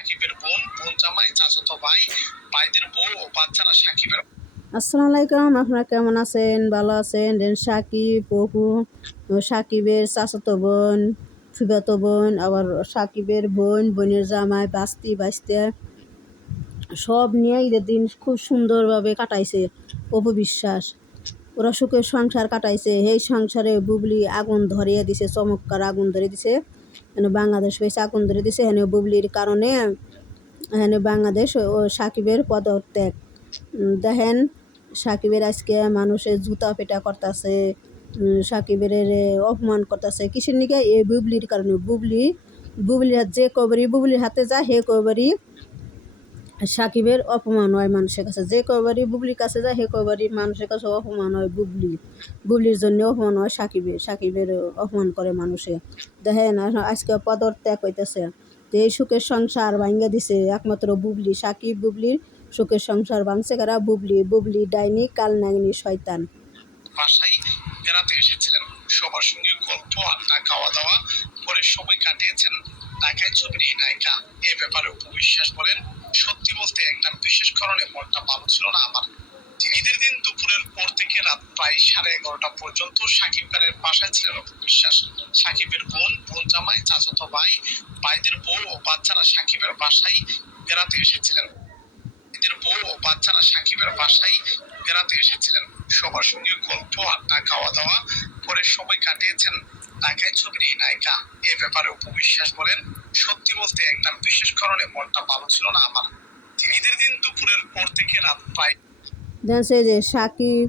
সাকিবের বোন বোন জামাই, চাচাতো ভাই, ভাইদের বউ ও বাচ্চারা সাকিবের আসসালামু আলাইকুম, আপনারা কেমন আছেন? ভালো আছেন? দেন সাকিব সাকিবের চাচাতো বোন ফুফাতো বোন, আবার সাকিবের বোন, বোনের জামাই, বাস্তি, বাস্তে, সব নিয়ে ঈদের দিন খুব সুন্দরভাবে কাটাইছে অপু বিশ্বাস। ওরা সুখের সংসার কাটাইছে এই সংসারে বুবলি আগুন ধরিয়ে দিছে, চমৎকার আগুন ধরে দিছে। বাংলাদেশ ওই আগুন ধরে দিছে এখানে বুবলির কারণে এখানে বাংলাদেশ ও সাকিবের পদত্যাগ। দেখেন, সাকিবের আজকে মানুষের জুতা পেটা করতেছে সাকিবের অপমান করতেছে, কিসের নিকে? এই বুবলির কারণে। বুবলি, বুবলির যে কবরি, বুবলির হাতে যা, হে কবরি সাকিবের অপমান হয় মানুষের কাছে। যে কবারই বুবলির কাছে যায় সে কবারই মানুষের কাছে অপমান হয় বুবলি। বুবলির জন্য অপমান হয় সাকিবের সাকিবের অপমান করে মানুষে। দেখেন, আজকে পদত্যাগ হইতেছে। তো এই সুখের সংসার ভাঙ্গা দিছে, একমাত্র বুবলি, সাকিব বুবলির সুখের সংসার ভাঙছে কারা? বুবলি বুবলি, ডাইনি, কাল নাগিনী, শয়তান। বেড়াতে এসেছিলেন সবার সঙ্গে গল্প, আড্ডা খাওয়া দাওয়া করে সময় কাটিয়েছেন। ঢাকায় ছবির নায়িকা এ ব্যাপারে উপবিশ্বাস বলেন। সত্যি বলতে একটা বিশেষ কারণে মনটা ভালো ছিল না আমার। ঈদের দিন দুপুরের পর থেকে রাত প্রায় সাড়ে এগারোটা পর্যন্ত সাকিব খানের বাসায় ছিলেন বিশ্বাস। সাকিবের বোন বোন জামাই, চাচাতো ভাই, ভাইদের বউ ও বাচ্চারা সাকিবের বাসায় বেড়াতে এসেছিলেন। এদের বউ ও বাচ্চারা সাকিবের বাসায় বেড়াতে এসেছিলেন। সবার সঙ্গে গল্প, আড্ডা খাওয়া দাওয়া করে সময় কাটিয়েছেন। ঢাকায় ছবির এই নায়িকা। এ ব্যাপারে উপবিশ্বাস বলেন সত্যি বলতে একটা বিশেষ কারণে মনটা ভালো ছিল না আমার। ঈদের দিন দুপুরের পর থেকে রাত প্রায় দেখছে যে সাকিব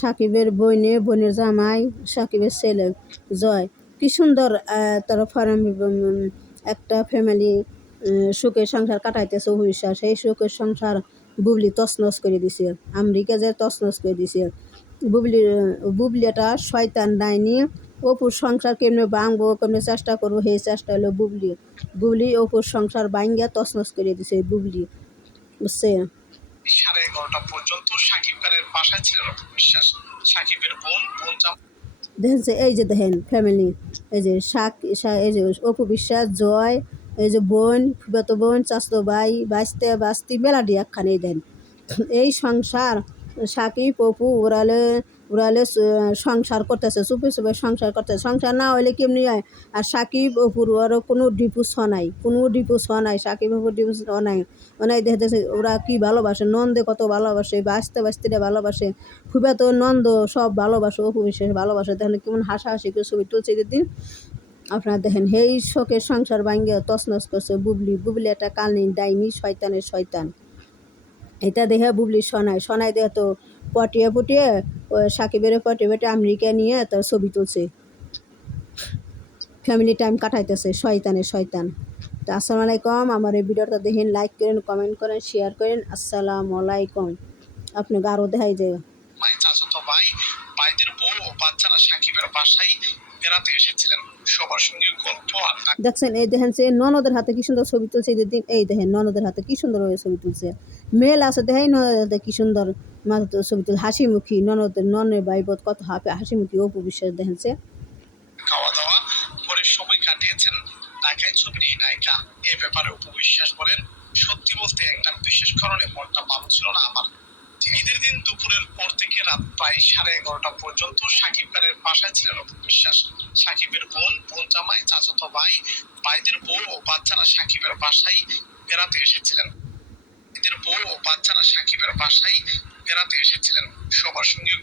সাকিবের বইনে বোনের জামাই, সাকিবের ছেলে জয়। কি সুন্দর তারা ফার্ম একটা ফ্যামিলি সুখের সংসার কাটাইতেছে অবিশ্বাস সেই সুখের সংসার বুবলি তছনছ করে দিছে। আমেরিকা যে তছনছ করে দিছে। বুবলির বুবলিটা শয়তান ডাইনি অপুর সংসার কেমনে ভাঙবো কেমনে চেষ্টা করব সেই চেষ্টা হলো বুবলি। বুবলি অপুর সংসার ভাঙ্গিয়া তছনছ করে দিছে বুবলি বুঝছে? সাড়ে এগারোটা পর্যন্ত সাকিব খানের বাসায় ছিলেন বিশ্বাস? সাকিবের বোন বোন দেখেন যে এই যে দেখেন ফ্যামিলি এই যে শাক এই যে অপু বিশ্বাস জয় এই যে বোন বোন চাচতো ভাই বাঁচতে বাঁচতি মেলাডি একখানে দেন। এই সংসার সাকিব অপু উড়ালে উড়ালে সংসার করতেছে চুপে চুপে সংসার করতেছে। সংসার না হইলে কেমনি হয়? আর সাকিব অপুর ওরও কোনো ডিপুস হ নাই, কোনো ডিপুস হ নাই সাকিব অপুর ডিপুস হ নাই। ওনাই দেখতেছে, ওরা কি ভালোবাসে, নন্দে কত ভালোবাসে, বাঁচতে বাঁচতে ভালোবাসে। খুবই তো নন্দ, সব ভালোবাসে, অপু বিশেষ ভালোবাসে। তাহলে কেমন হাসাহাসি করে ছবি তুলছে দিন। আপনারা দেখেন, হেই শোকের সংসার ভাঙ্গে তছনছ করছে বুবলি। বুবলি একটা কালনি, ডাইনি, শয়তানের শয়তান। এটা দেখে বুবলি সনাই সনাই দেখে তো পটিয়ে পটিয়ে সাকিবের পটিয়ে বেটে আমেরিকা নিয়ে তার ছবি তুলছে। ফ্যামিলি টাইম কাটাইতেছে শয়তানে শয়তান। তো আসসালামু আলাইকুম, আমার এই ভিডিওটা দেখেন লাইক করেন কমেন্ট করেন শেয়ার করেন। আসসালামু আলাইকুম। আপনাকে আরও দেখাই যায় ভাই চাচাতো ভাই ভাইদের বউ ও বাচ্চারা সাকিবের বাসায় বেড়াতে এসেছিলেন। সবার সঙ্গে গল্প দেখছেন এই দেখেন সে ননদের হাতে কি সুন্দর ছবি তুলছে ঈদের দিন। এই দেখেন ননদের হাতে কি সুন্দর ছবি তুলছে। মেল আছে দেখেন ননদের হাতে কি সুন্দর মাথা ছবি তুল হাসি মুখী ননদের ননের বাইবত কত হাপে হাসি মুখী অপু বিশ্বাস দেখেন সে খাওয়া দাওয়া করে সময় কাটিয়েছেন ঢাকায় ছবির এই নায়িকা। এ ব্যাপারে উপবিশ্বাস বলেন সত্যি বলতে একটা বিশেষ কারণে মনটা ভালো ছিল না আমার। ঈদের দিন দুপুরের পর থেকে রাত প্রায় সাড়ে এগারোটা পর্যন্ত সাকিব খানের বাসায় ছিলেন বিশ্বাস। সাকিবের বোন বোন জামাই, চাচাতো ভাই, ভাইদের বউ ও বাচ্চারা সাকিবের বাসায় বেড়াতে এসেছিলেন। ঈদের বউ ও বাচ্চারা সাকিবের বাসায় বেড়াতে এসেছিলেন। সবার সঙ্গে